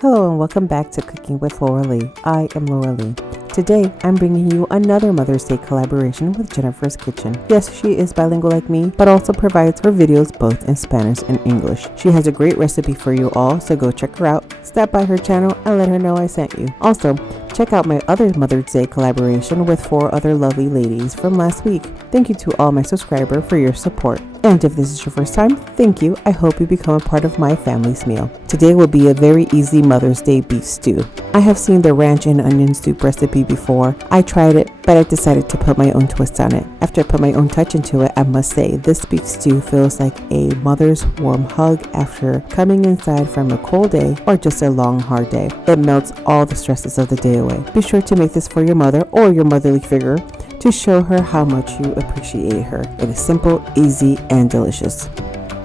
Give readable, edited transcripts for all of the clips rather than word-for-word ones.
Hello and welcome back to Cooking with Lauralee. I am Lauralee. Today, I'm bringing you another Mother's Day collaboration with Jennifer's Kitchen. Yes, she is bilingual like me, but also provides her videos both in Spanish and English. She has a great recipe for you all, so go check her out, stop by her channel, and let her know I sent you. Also, check out my other Mother's Day collaboration with 4 other lovely ladies from last week. Thank you to all my subscribers for your support. And if this is your first time, thank you. I hope you become a part of my family's meal. Today will be a very easy Mother's Day beef stew. I have seen the ranch and onion soup recipe before. I tried it, but I decided to put my own twist on it. After I put my own touch into it, I must say this beef stew feels like a mother's warm hug after coming inside from a cold day or just a long, hard day. It melts all the stresses of the day away. Be sure to make this for your mother or your motherly figure to show her how much you appreciate her. It is simple, easy, and delicious.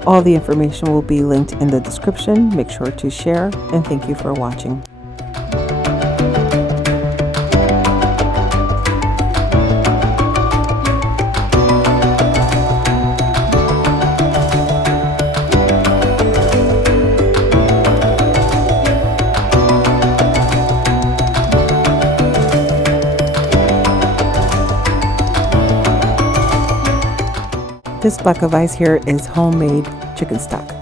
All the information will be linked in the description. Make sure to share, and thank you for watching. This block of ice here is homemade chicken stock.